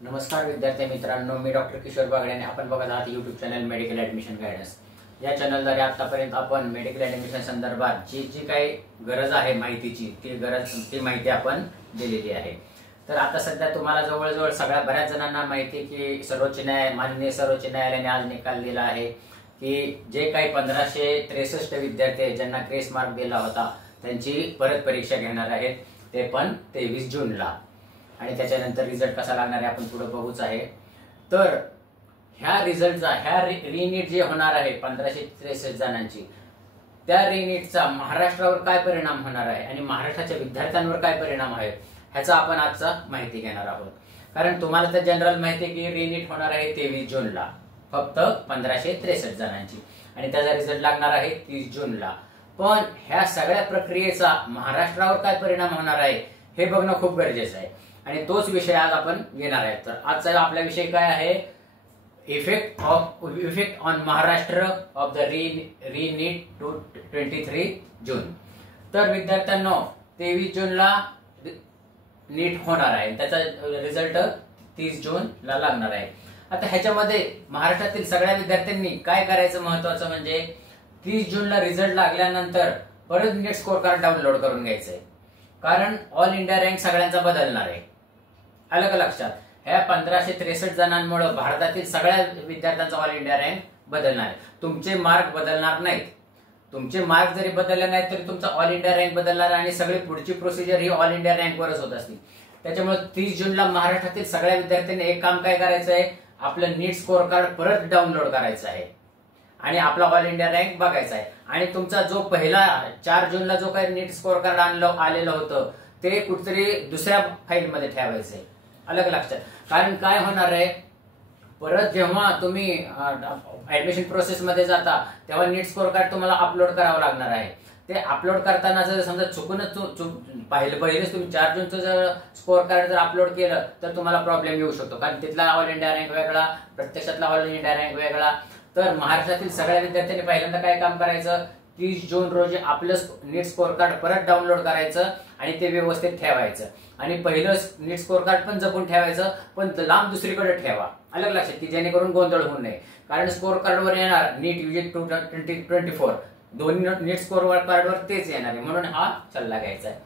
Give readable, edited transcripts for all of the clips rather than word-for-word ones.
नमस्कार विद्यार्थी मित्रांनो, मी डॉक्टर किशोर बागडे आणि आपण बघत आहात YouTube channel medical admission guidance. या चॅनलद्वारे आतापर्यंत आपण मेडिकल ॲडमिशन संदर्भात जी काही गरज आहे माहितीची ती माहिती आपण दिलेली आहे। तर आता सध्या तुम्हाला जवळजवळ बऱ्याच जणांना माहिती की माननीय सर्वोच्च न्यायालयाने आज निकाल दिला आहे की जे काही 1563 विद्यार्थी ज्यांना ग्रेस मार्क दिला होता त्यांची परत परीक्षा घेणार आहेत, ते पण 23 जूनला। आणि त्याच्यानंतर रिझल्ट कसा लागणार आहे आपण पुढे बघूच आहे। तर ह्या रिझल्टचा रिनीट जे होणार आहे 1563 जणांची, त्या रिनीटचा महाराष्ट्रावर काय परिणाम होणार आहे आणि महाराष्ट्राच्या विद्यार्थ्यांवर काय परिणाम आहे ह्याचा आपण आजचा माहिती घेणार आहोत। कारण तुम्हाला तर जनरल माहिती आहे की रिनीट होणार आहे 23 जूनला फक्त 1563 जणांची आणि त्याचा रिझल्ट लागणार आहे 30 जूनला। पण ह्या सगळ्या प्रक्रियेचा महाराष्ट्रावर काय परिणाम होणार आहे हे बघणं खूप गरजेचं आहे आणि तोच विषय आज आपण घेणार आहे। तर आजचा आपला विषय काय आहे? Effect on Maharashtra of the reNEET to 23 June. तर विद्यार्थ्यांनो 23 जूनला नीट होणार आहे, त्याचा रिझल्ट 30 जूनला लागणार आहे। आता ह्याच्यामध्ये महाराष्ट्रातील सगळ्या विद्यार्थ्यांनी काय करायचं महत्वाचं म्हणजे 30 जूनला रिझल्ट लागल्यानंतर परत नीट स्कोर कार्ड डाउनलोड करून घ्यायचंय, कारण ऑल इंडिया रँक सगळ्यांचा बदलणार आहे। अलग लक्षात, ह्या 1563 जणांमुळे भारतातील सगळ्या विद्यार्थ्यांचा ऑल इंडिया रँक बदलणार आहे। तुमचे मार्क बदलणार नाहीत, तुमचे मार्क जरी बदलले नाहीत तरी तुमचा ऑल इंडिया रँक बदलणार आणि सगळी पुढची प्रोसिजर ही ऑल इंडिया रँक वरच होत असते। त्याच्यामुळे 30 जूनला महाराष्ट्रातील सगळ्या विद्यार्थ्यांनी एक काम काय करायचं आहे, आपलं नीट स्कोर कार्ड परत डाउनलोड करायचं आहे आणि आपला ऑल इंडिया रँक बघायचा आहे। आणि तुमचा जो पहिला 4 जूनला जो काही नीट स्कोर कार्ड आलेलं होतं ते कुठेतरी दुसऱ्या फाईलमध्ये ठेवायचंय। अलग लक्षात, कारण काय होणार आहे, परत जेव्हा तुम्ही ऍडमिशन प्रोसेस मध्ये जाता तेव्हा नीट स्कोर कार्ड तुम्हाला अपलोड करावं लागणार आहे। ते अपलोड करताना जर समजा चुकूनच पहिलेच तुम्ही 4 जूनचं जर स्कोर कार्ड जर अपलोड केलं तर तुम्हाला प्रॉब्लेम येऊ शकतो, कारण तिथला ऑल इंडिया रँक वेगळा, प्रत्यक्षातला ऑल इंडिया रँक वेगळा। तर महाराष्ट्रातील सगळ्या विद्यार्थ्यांनी पहिल्यांदा काय काम करायचं, 30 जून रोजी आपलं नीट स्कोर कार्ड परत डाउनलोड करायचं आणि ते व्यवस्थित ठेवायचं आणि पहिलं नीट स्कोर कार्ड पण जपून ठेवायचं, पण लांब दुसरीकडे ठेवा। अलग लक्षात, की जेणेकरून गोंधळ होऊ नये, कारण स्कोर कार्डवर येणार नीट युजी 2024 दोन्ही नीट स्कोर कार्डवर तेच येणार आहे, म्हणून हा सल्ला घ्यायचा आहे।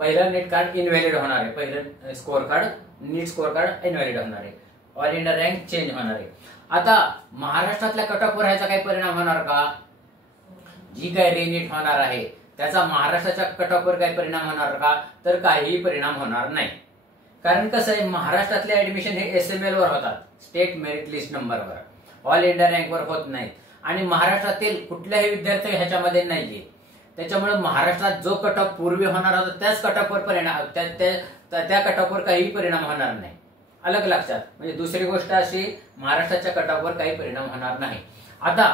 पहिलं नीट कार्ड इनव्हॅलिड होणार आहे, पहिलं स्कोर कार्ड नीट स्कोर कार्ड इनव्हॅलिड होणार आहे, ऑल इंडिया रँक चेंज होणार आहे। आता महाराष्ट्रातल्या कट ऑफवर ह्याचा काही परिणाम होणार का? जी काही रिनीट होणार आहे त्याचा महाराष्ट्राच्या कट ऑफवर काही परिणाम होणार का? तर काहीही परिणाम होणार नाही। कारण कसं आहे, महाराष्ट्रातले ऍडमिशन हे SML वर होतात, स्टेट मेरिट लिस्ट नंबरवर, ऑल इंडिया रँकवर होत नाहीत आणि महाराष्ट्रातील कुठल्याही विद्यार्थी ह्याच्यामध्ये नाहीये। त्याच्यामुळे महाराष्ट्रात जो कट ऑफ पूर्वी होणार होता त्याच कट ऑफवर परिणाम त्या कट ऑफवर काहीही परिणाम होणार नाही। अलग लक्षात, म्हणजे दुसरी गोष्ट अशी, महाराष्ट्राच्या कट ऑफवर काही परिणाम होणार नाही। आता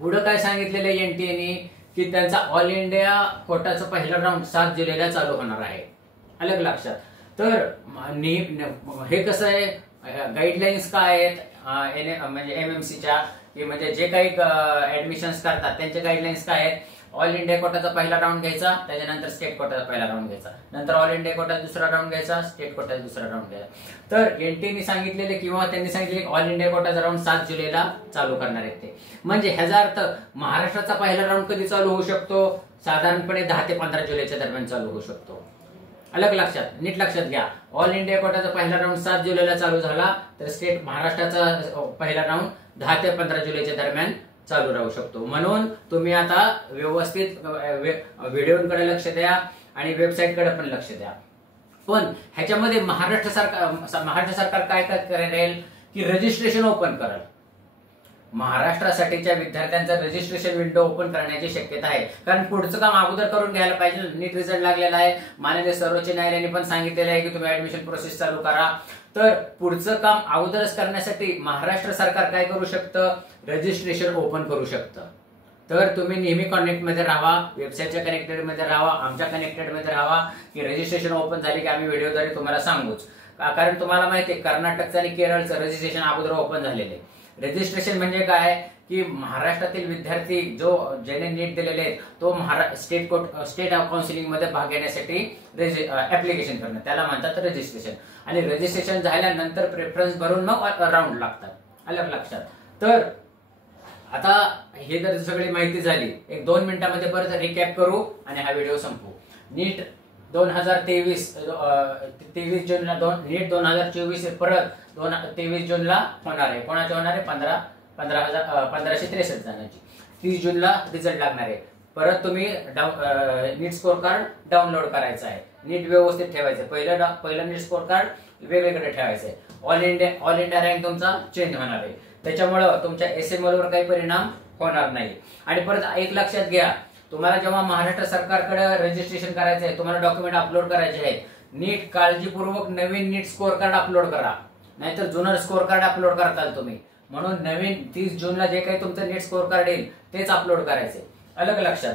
पुढे काय सांगितलेलं आहे NTA की त्यांचा ऑल इंडिया कोटाचा पहिला राऊंड 7 जुलैला चालू होणार आहे। अलग लक्षात, तर हे कसं आहे, गाईडलाईन्स काय आहेत म्हणजे MMCच्या, की म्हणजे जे काही ऍडमिशन्स करतात त्यांचे गाईडलाईन्स काय आहेत, ऑल इंडिया कोटाचा पहिला राऊंड घ्यायचा, त्याच्यानंतर स्टेट कोटाचा पहिला राऊंड घ्यायचा, नंतर ऑल इंडिया कोटाचा दुसरा राऊंड घ्यायचा, स्टेट कोटाचा दुसरा राऊंड घ्यायचा। तर NTA सांगितलेले किंवा त्यांनी सांगितले ऑल इंडिया कोटाचा राऊंड 7 जुलैला चालू करणार आहेत ते, म्हणजे ह्याचा अर्थ महाराष्ट्राचा पहिला राऊंड कधी चालू होऊ शकतो, साधारणपणे 10 ते 15 जुलैच्या दरम्यान चालू होऊ शकतो। अलग लक्षात, नीट लक्षात घ्या, ऑल इंडिया कोटाचा पहिला राऊंड 7 जुलैला चालू झाला तर स्टेट महाराष्ट्राचा पहिला राऊंड 10 ते 15 जुलैच्या दरम्यान चालू राहू शकतो। म्हणून तुम्ही आता व्यवस्थित व्हिडिओकडे लक्ष द्या आणि वेबसाईटकडे पण लक्ष द्या। पण ह्याच्यामध्ये महाराष्ट्र सरकार काय करेल की रजिस्ट्रेशन ओपन करेल, महाराष्ट्रासाठीच्या विद्यार्थ्यांचं रजिस्ट्रेशन विंडो ओपन करण्याची शक्यता आहे, कारण पुढचं काम अगोदर करून घ्यायला पाहिजे। नीट रिझल्ट लागलेला आहे, माननीय सर्वोच्च न्यायालयाने पण सांगितलेलं आहे की तुम्ही ऍडमिशन प्रोसेस चालू करा। तर पुढचं काम अगोदरच करण्यासाठी महाराष्ट्र सरकार काय करू शकतं, रजिस्ट्रेशन ओपन करू शकतं। तर तुम्ही नेहमी कनेक्टमध्ये राहा, वेबसाईटच्या कनेक्टेडमध्ये राहा, आमच्या कनेक्टेडमध्ये राहा, की रजिस्ट्रेशन ओपन झाले की आम्ही व्हिडिओद्वारे तुम्हाला सांगूच। कारण तुम्हाला माहिती आहे कर्नाटकचं आणि केरळचं रजिस्ट्रेशन अगोदर ओपन झालेले, रजिस्ट्रेशन म्हणजे काय की महाराष्ट्रातील विद्यार्थी ज्याने नीट दिलेले आहेत तो स्टेट काउन्सिलिंग मध्ये भाग घेण्यासाठी ऍप्लिकेशन करणं, त्याला म्हणतात रजिस्ट्रेशन. आणि रजिस्ट्रेशन झाल्यानंतर प्रेफरन्स भरून मग राऊंड लागतात. आलं लक्षात. तर आता हे जर सगळी माहिती झाली, एक 2 मिनिटांमध्ये परत रिकॅप करू आणि हा व्हिडिओ संपू. नीट 23 जूनला नीट 2024 परत 23 जूनला होणार आहे. कोणाचे होणार आहे? 1563 जणांची. 30 जूनला रिझल्ट लागणार आहे. परत तुम्ही नीट स्कोर कार्ड डाउनलोड करायचं आहे. नीट व्यवस्थित ठेवायचं. पहिलं नीट स्कोर कार्ड वेगवेगळे ठेवायचं आहे. ऑल इंडिया रँक तुमचा चेंज होणार आहे. त्याच्यामुळं तुमच्या SML वर काही परिणाम होणार नाही. आणि परत एक लक्षात घ्या, तुम्हाला जेव्हा महाराष्ट्र सरकारकडे रजिस्ट्रेशन करायचं आहे, तुम्हाला डॉक्युमेंट अपलोड करायचे आहे, नीट काळजीपूर्वक नवीन नीट स्कोर कार्ड अपलोड करा, नाहीतर जुनं स्कोर कार्ड अपलोड करताल तुम्ही. म्हणून नवीन 30 जूनला जे काही तुमचं नीट स्कोर कार्ड येईल तेच अपलोड करायचे. अलग लक्षात.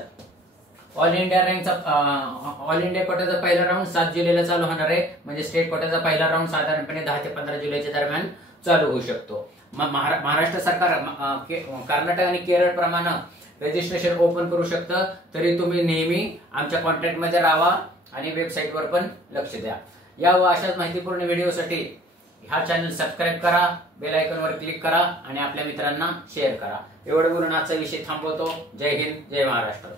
ऑल इंडिया कोट्याचा पहिला राऊंड 7 जुलैला चालू होणार आहे. म्हणजे स्टेट कोट्याचा पहिला राऊंड साधारणपणे 10 ते 15 जुलैच्या दरम्यान चालू होऊ शकतो. महाराष्ट्र सरकार कर्नाटक आणि केरळ प्रमाणे रजिस्ट्रेशन ओपन करू शकतं. तरी तुम्ही नेहमी आमच्या कॉन्टॅक्ट मध्ये राहा आणि वेबसाईटवर पण लक्ष द्या. या व अशाच माहितीपूर्ण व्हिडिओसाठी हा चॅनल सबस्क्राईब करा, बेल आयकॉनवर क्लिक करा आणि आपल्या मित्रांना शेअर करा. एवढं बोलून आजचा विषय थांबवतो. जय हिंद, जय महाराष्ट्र.